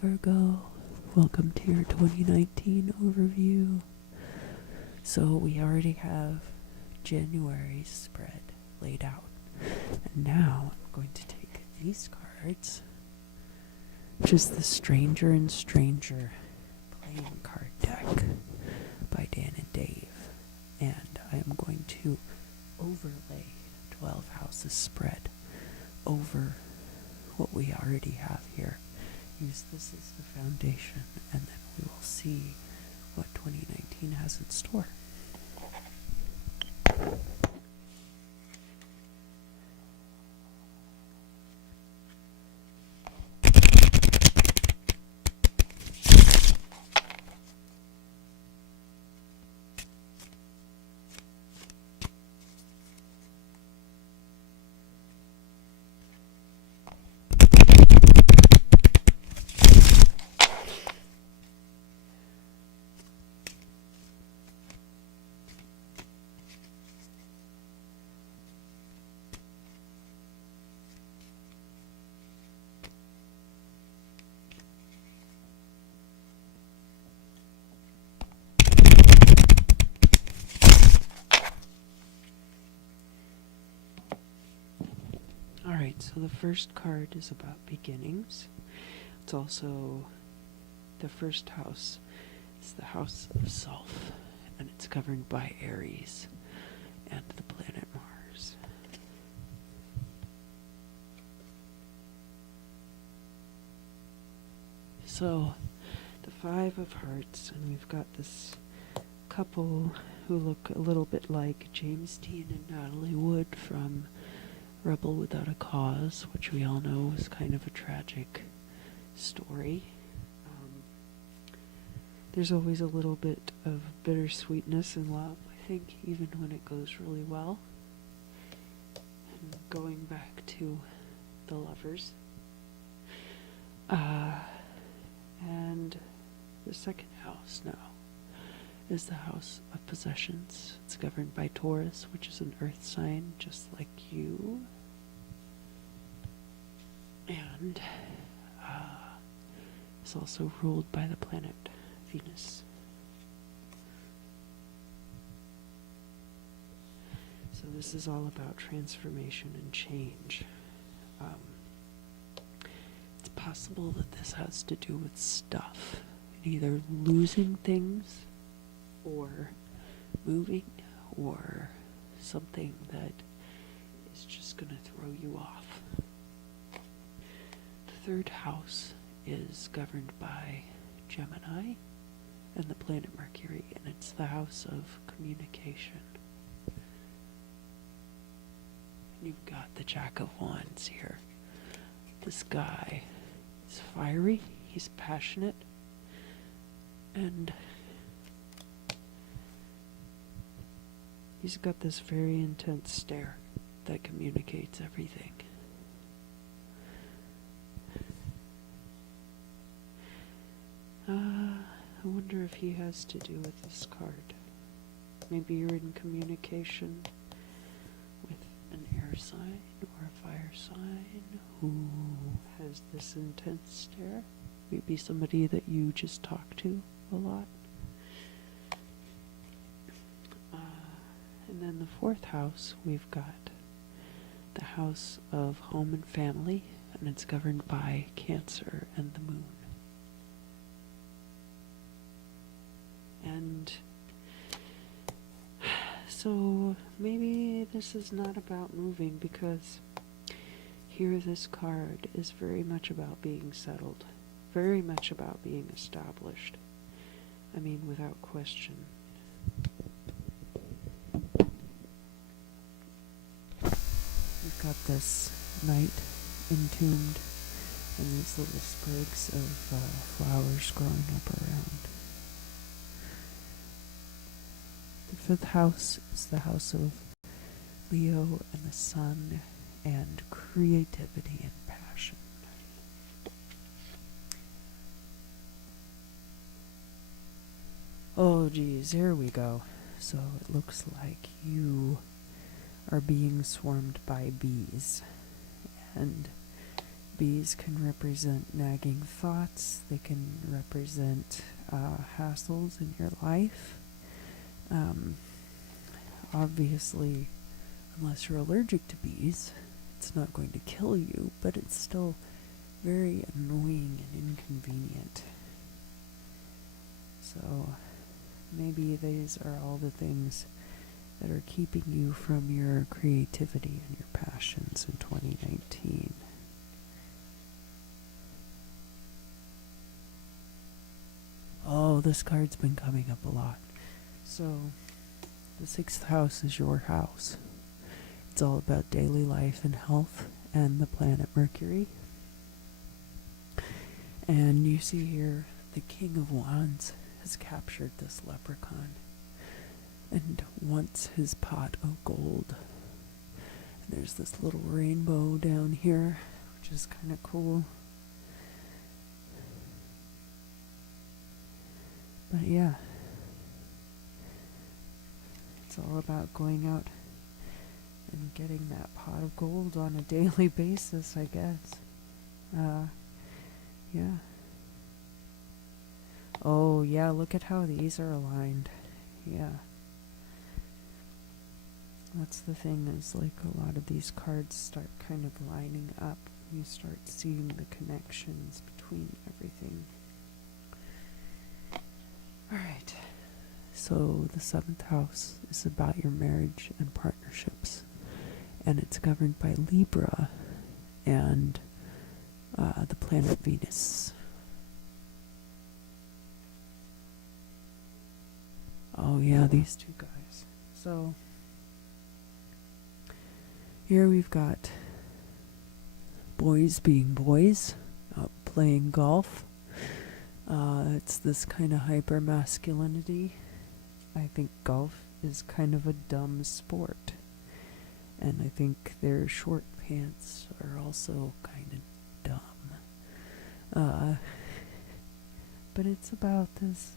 Virgo. Welcome to your 2019 overview. So we already have January's spread laid out. And now I'm going to take these cards, which is the Stranger and Stranger playing card deck by Dan and Dave. And I am going to overlay 12 houses spread over what we already have here. Use this as the foundation, and then we will see what 2019 has in store. Alright, so the first card is about beginnings. It's also the first house. It's the house of self, and it's governed by Aries and the planet Mars. So, the Five of Hearts, and we've got this couple who look a little bit like James Dean and Natalie Wood from Rebel Without a Cause, which we all know is kind of a tragic story. There's always a little bit of bittersweetness in love, I think, even when it goes really well. And going back to the lovers. And the second house now is the house of possessions. It's governed by Taurus, which is an earth sign, just like you. And it's also ruled by the planet Venus. So this is all about transformation and change. It's possible that this has to do with stuff, either losing things or moving, or something that is just going to throw you off. The third house is governed by Gemini and the planet Mercury, and it's the house of communication. And you've got the Jack of Wands here. This guy is fiery, he's passionate, and he's got this very intense stare that communicates everything. I wonder if he has to do with this card. Maybe you're in communication with an air sign or a fire sign who has this intense stare. Maybe somebody that you just talk to a lot. And then the fourth house, we've got the house of home and family, and it's governed by Cancer and the moon. And so maybe this is not about moving, because here this card is very much about being settled, very much about being established. I mean, without question. We've got this knight entombed and these little sprigs of flowers growing up around. The fifth house is the house of Leo and the sun and creativity and passion. Oh geez, here we go. So it looks like you are being swarmed by bees, and Bees can represent nagging thoughts. They can represent hassles in your life. Obviously, unless you're allergic to bees, it's not going to kill you, but it's still very annoying and inconvenient. So maybe these are all the things that are keeping you from your creativity and your passions in 2019. Oh, this card's been coming up a lot. So, the 6th house is your house. It's all about daily life and health and the planet Mercury. And you see here, the King of Wands has captured this leprechaun and wants his pot of gold. And there's this little rainbow down here, which is kind of cool. But yeah, it's all about going out and getting that pot of gold on a daily basis, I guess. Yeah. Oh, yeah, look at how these are aligned. Yeah. That's the thing, is like a lot of these cards start kind of lining up. You start seeing the connections between everything. Alright, so the 7th house is about your marriage and partnerships, and it's governed by Libra and the planet Venus. Oh yeah, these two guys. So here we've got boys being boys, playing golf. It's this kind of hyper masculinity. I think golf is kind of a dumb sport. And I think their short pants are also kind of dumb. But it's about this,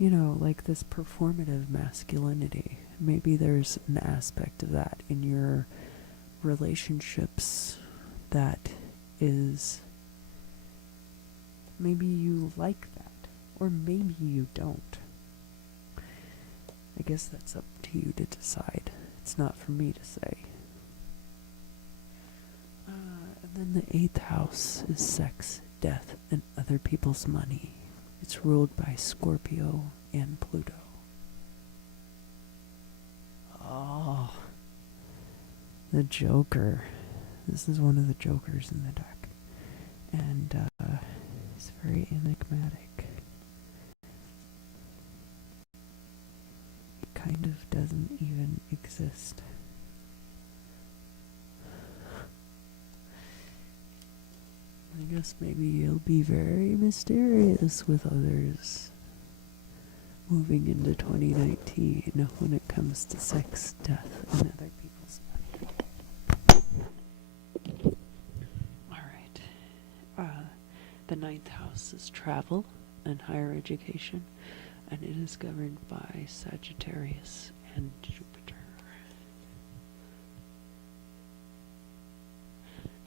like this performative masculinity. Maybe there's an aspect of that in your relationships that is... Maybe you like that, or maybe you don't. I guess that's up to you to decide. It's not for me to say. And then the 8th house is sex, death, and other people's money. It's ruled by Scorpio and Pluto. Oh, the Joker. This is one of the Jokers in the deck. And, it's very enigmatic. It kind of doesn't even exist. I guess maybe you'll be very mysterious with others moving into 2019 when it comes to sex, death, and other people's money. Alright. The 9th house is travel and higher education, and it is governed by Sagittarius and Jupiter.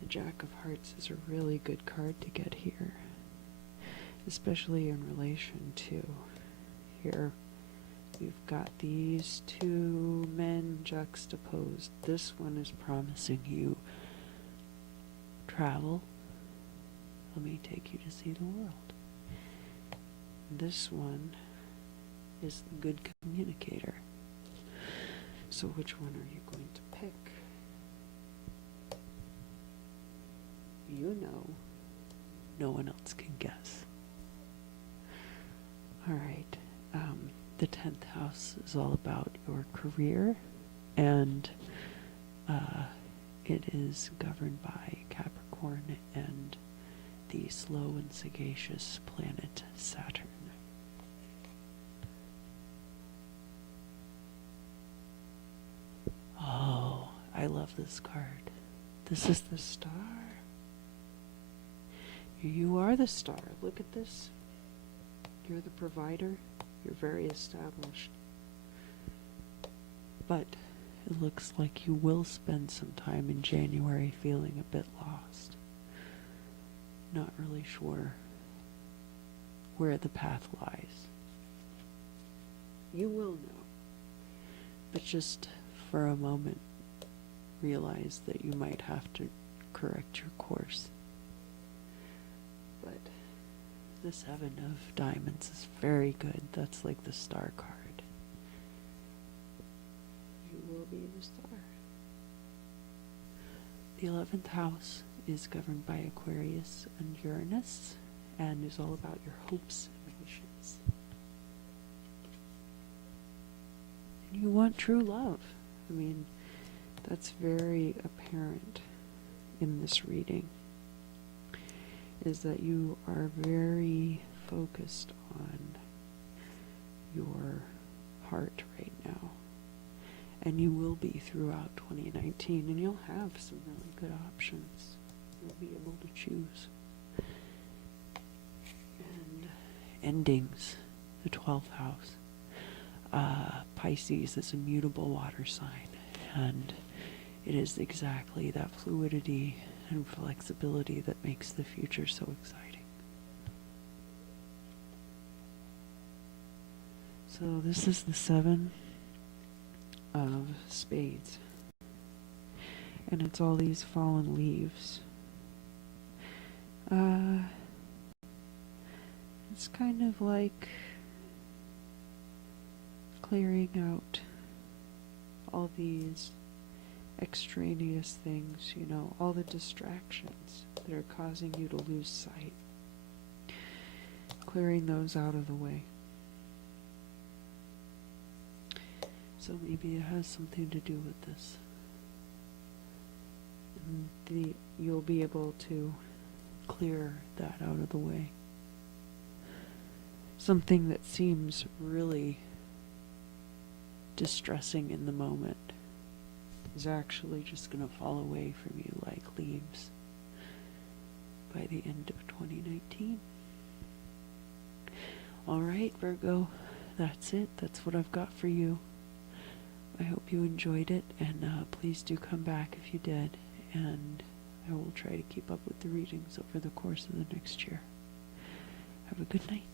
The Jack of Hearts is a really good card to get here, especially in relation to here. We've got these two men juxtaposed. This one is promising you travel. Let me take you to see the world. This one is the good communicator. So which one are you going to pick? You know. No one else can guess. Alright. The 10th house is all about your career, and it is governed by Capricorn and the slow and sagacious planet Saturn. Oh, I love this card. This is the star. You are the star. Look at this. You're the provider. You're very established. But it looks like you will spend some time in January feeling a bit lost. not really sure where the path lies. You will know, but just for a moment realize that you might have to correct your course. But the Seven of Diamonds is very good. That's like the star card. You will be the star. The 11th house is governed by Aquarius and Uranus and is all about your hopes and wishes. And you want true love. I mean, that's very apparent in this reading, is that you are very focused on your heart right now. And you will be throughout 2019, and you'll have some really good options. You'll be able to choose. And endings, the 12th house. Pisces is a mutable water sign, and it is exactly that fluidity and flexibility that makes the future so exciting. So this is the 7 of Spades, and it's all these fallen leaves. It's kind of like clearing out all these extraneous things, you know, all the distractions that are causing you to lose sight. Clearing those out of the way. So maybe it has something to do with this. And you'll be able to clear that out of the way. Something that seems really distressing in the moment is actually just going to fall away from you like leaves by the end of 2019. All right, Virgo, that's it. That's what I've got for you. I hope you enjoyed it, and please do come back if you did, and I will try to keep up with the readings over the course of the next year. Have a good night.